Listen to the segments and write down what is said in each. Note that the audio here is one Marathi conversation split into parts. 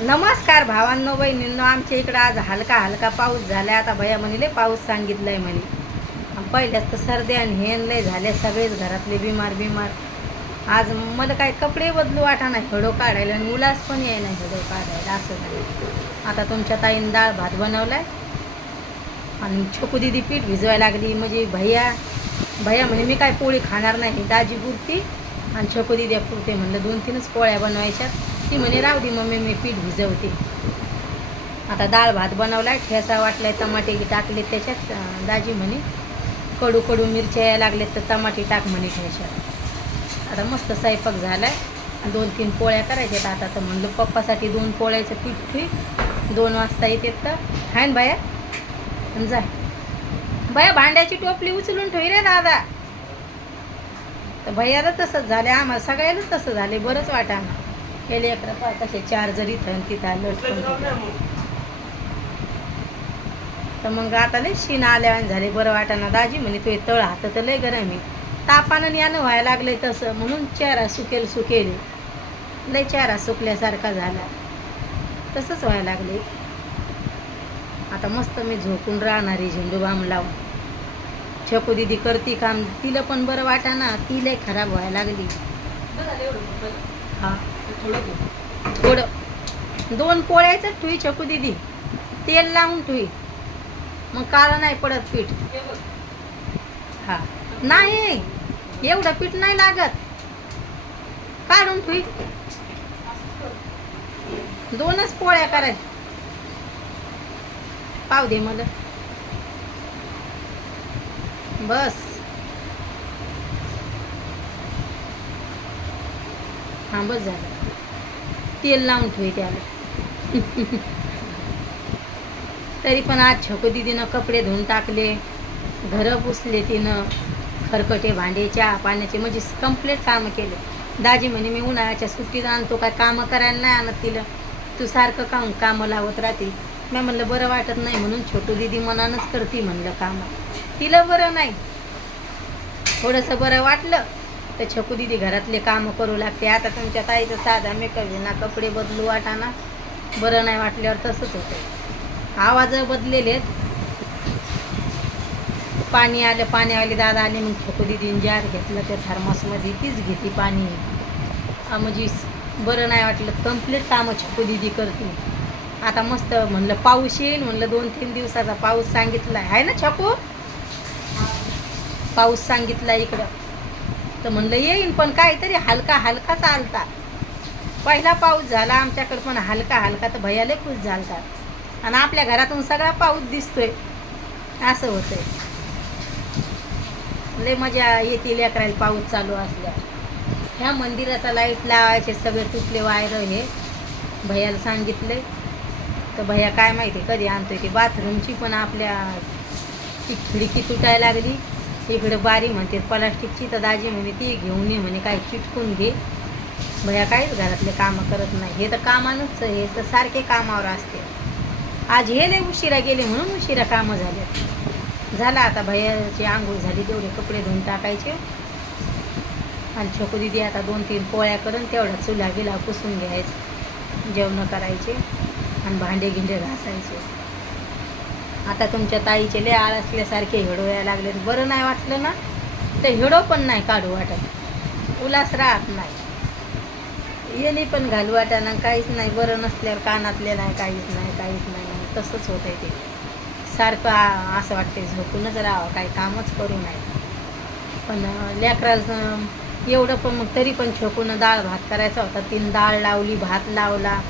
नमस्कार भावांनो बहिणींनो, आमच्या इकडं आज हलका हलका पाऊस झाला. आता भैया म्हणले पाऊस सांगितलाय म्हणे. पहिल्याच तर सर्दी आणि हेन लय झाले, सगळेच घरातले बिमार. आज मला काय कपडे बदलू वाटा नाही हडो काढायला आणि उलास पण याय नाही हडो काढायला, असं झालं. आता तुमच्या ताईने डाळ भात बनवलाय आणि छोकू दिदी पीठ भिजवायला लागली. म्हणजे भैया म्हणे मी काय पोळी खाणार नाही, दाजी पुरती आणि छोकू दिदी पुरते. म्हणलं 2-3च पोळ्या बनवायच्या. ती म्हणे राहू दे मम्मी, मी पीठ भिजवते. आता डाळ भात बनवलाय, ठेसा वाटलाय, टमाटे टाकले त्याच्यात. दाजी म्हणे कडू मिरच्या यायला लागलेत तर टमाटे टाक म्हणे ठेशात. आता मस्त स्वयंपाक झालाय. 2-3 पोळ्या करायच्यात. आता तर म्हणलं पप्पासाठी 2 पोळ्याचं पीठ ठुई, 2 वाजता येतात तर हाय ना बाया. जा बाया, भांड्याची टोपली उचलून ठेवी रे दादा. तर भैयाला तसंच झालं, आम्हाला सगळ्यालाच तसं झाले. बरंच वाटा ना गेले अकरा पाय कसे 4 जरी थन तिथं आलं. तर मग आता लय शीन आल्यावान झाले, बरं वाटाना. दाजी म्हणे तू तळ हात तर लय गरम आहे, तापानं यानं व्हायला लागलंय तसं. म्हणून चेहरा सुकेल लय चेहरा सुकल्यासारखा झाला, तसंच व्हायला लागले. आता मस्त मी झोपून राहणारी झेंडू बाम लावून. छकू दिदी करती काम, तिला पण बरं वाटाना, ती लय खराब व्हायला लागली. हा थोडं 2 पोळ्याचं ठुई छकू दिदी, तेल लावून ठुई, मग काळं नाही पडत पीठ. हा नाही एवढं पीठ नाही लागत, काढून ठुई. 2च पोळ्या करायच्या. पाव दे मला बस. हा बस झालं, तेल लावून ठेवी त्याला. तरी पण आज छोकू दिदीनं कपडे धुवून टाकले, घरं पुसले तिनं, खरकटे भांडे चहा पाण्याचे, म्हणजे कंप्लीट कामं केले. दाजी म्हणे मी उन्हाळ्याच्या सुट्टीत आणतो, काय कामं करायला नाही आणत तिला, तू सारखं कामं लावत राहते. मी म्हणलं बरं वाटत नाही म्हणून छोटू दिदी मनानंच करते म्हणलं कामं. तिला बरं नाही, थोडंसं बरं वाटलं तर छकू दिदी घरातले कामं करू लागते. आता तुमच्या ताईचं साधा मेकअप ना, कपडे बदलू वाटाना, बरं नाही वाटल्यावर तसंच होतं. आवाज बदलेले, पाणी आले दादा आले. मग छोकू दिदीने जार घेतलं त्या थर्मासमध्ये, तीच घेते पाणी. म्हणजे बरं नाही वाटलं, कंप्लीट कामं छोकू दिदी करते. आता मस्त म्हणलं पाऊस येईल, म्हणलं 2-3 दिवसाचा पाऊस सांगितला आहे ना छकू, पाऊस सांगितला इकडं. तर म्हणलं येईन, पण काहीतरी हलका चालता. पहिला पाऊस झाला आमच्याकडं पण हलका, तर भैयाले खुश झालतात आणि आपल्या घरातून सगळा पाऊस दिसतोय, असं होतंय. लय मजा येते लेकरायला पाऊस चालू असल्यावर. ह्या मंदिराचा लाईट लावायचे, सगळे तुटले वायर हे भैयाला सांगितले. तर भैया काय माहिती कधी आणतोय ते. बाथरूमची पण आपल्या ती खिडकी तुटायला लागली, इकडे बारी म्हणते प्लास्टिकची, तर दाजी म्हणे ती घेऊन ये म्हणे, काय चिटकून घे. भैया काहीच घरातले कामं करत नाही, हे तर कामानंच, हे तर सारखे कामावर असते. आज हे लय उशिरा गेले म्हणून उशिरा कामं झाले. झाला आता भैयाची आंघोळ झाली, तेवढे कपडे धुवून टाकायचे आणि छोकू दिदी आता 2-3 पोळ्या करून तेवढा चुला बिला पुसून घ्यायचं, जेवणं करायचे आणि भांडे गिंडे घासायचे. आता तुमच्या ताईचे लय आळ असल्यासारखे हेडो यायला लागले. बरं नाही वाटलं ना तर हेडो पण नाही काढू वाटत, उलास राहत नाही, येली पण घालू वाटाना, काहीच नाही. बरं नसल्यावर कानातले नाही, काहीच नाही, तसंच होत आहे ते. सारखं असं वाटते झोपूनच राहावं, काही कामच करू नये. पण लेकराचं एवढं पण, मग तरी पण छोकूनं डाळ भात करायचा होता, 3 डाळ लावली, भात लावला,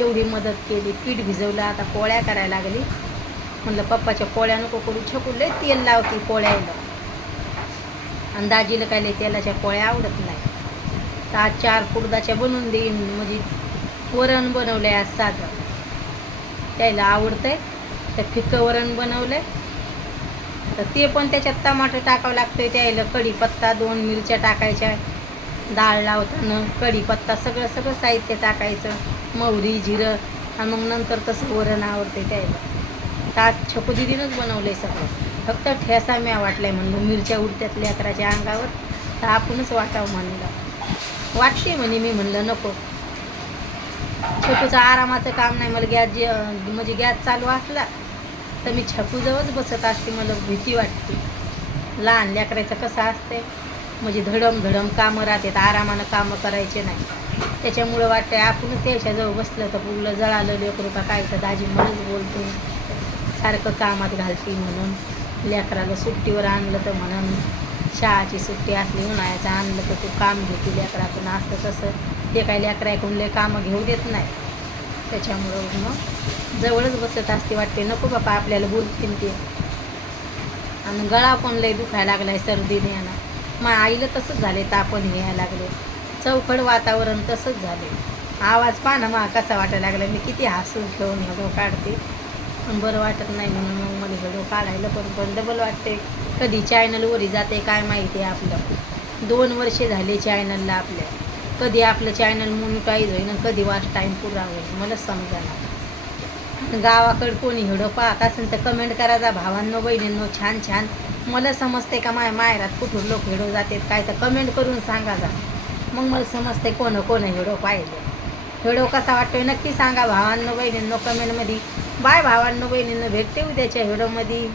एवढी मदत केली, पीठ भिजवलं. आता पोळ्या करायला लागली. म्हणलं पप्पाच्या पोळ्या नको करू, छकू लय तेल लावती पोळ्याला, आणि दाजीला काय लय तेलाच्या पोळ्या आवडत नाही. तर आज 4 कुडदाच्या बनवून देईन. म्हणजे वरण बनवलंय आज साधं, त्याला आवडतंय. तर फिक्कं वरण बनवलंय, तर ते पण त्याच्यात टमाटर टाकावं लागतंय. त्याला कढीपत्ता, 2 मिरच्या टाकायच्या, डाळ लावताना कढीपत्ता, सगळं साहित्य टाकायचं, मोहरी जिरं, आणि मग नंतर तसं वरण आवडते त्याला. तर आज छकू दिदीनंच बनवलंय सगळं, फक्त ठेसा म्या वाटलाय. म्हणलं मिरच्या उडत्यात लेकराच्या अंगावर, तर आपणच वाटावं म्हणलं, वाटते म्हणे. मी म्हणलं नको, छोटूचं आरामाचं काम नाही. मला म्हणजे गॅस चालू असला तर मी छकूजवळच बसत असते. मला भीती वाटते. लहान लेकरायचं कसं असते, म्हणजे धडम कामं राहतात, आरामानं कामं करायचे नाही. त्याच्यामुळं वाटतं आपणच त्याच्याजवळ बसलं तर पुरलं जळालं लेकरू का काय, तर दाजी म्हणूनच बोलतो सारखं कामात घालते म्हणून. लेकराला सुट्टीवर आणलं तर म्हणून शाळाची सुट्टी असली उन्हाळ्याचं आणलं तर तू काम घेते लेकरातून, असं तसं ते काही लेकराकडून लय कामं घेऊ देत नाही. त्याच्यामुळं मग जवळच बसत असते. वाटते नको बापा आपल्याला बोलतील ते. आणि गळा पण लय दुखायला लागला आहे सर्दीने यानं. मग आईला तसंच झाले, तापण यायला लागले, चौकड वातावरण तसंच झाले. आवाज पाहणं मग कसा वाटायला लागला. मी किती हसून खेळून व्हिडिओ काढते पण बरं वाटत नाही म्हणून मग मला व्हिडिओ काढायला पण डबल वाटते. कधी चॅनलवरही जाते काय माहिती. आपलं 2 वर्षे झाले चॅनलला आपल्या. कधी आपलं चॅनल मोनिटाईज होईल आणि कधी वाच टाईम पुरा होईल मला समजायला. गावाकडं कोणी व्हिडिओ पाहत असेल तर कमेंट करायचा भावांनो बहिणींनो. छान छान मला समजते का माहेरात कुठून लोक व्हिडिओ जातात काय, तर कमेंट करून सांगा जा. मग मला समजते कोण व्हिडिओ पाहिले. व्हिडिओ कसा वाटतोय नक्की सांगा भावांनो बहिणींनो कमेंटमध्ये. बाय भावांनो बहिणींनो, भेटते उद्याच्या व्हिडिओमध्ये.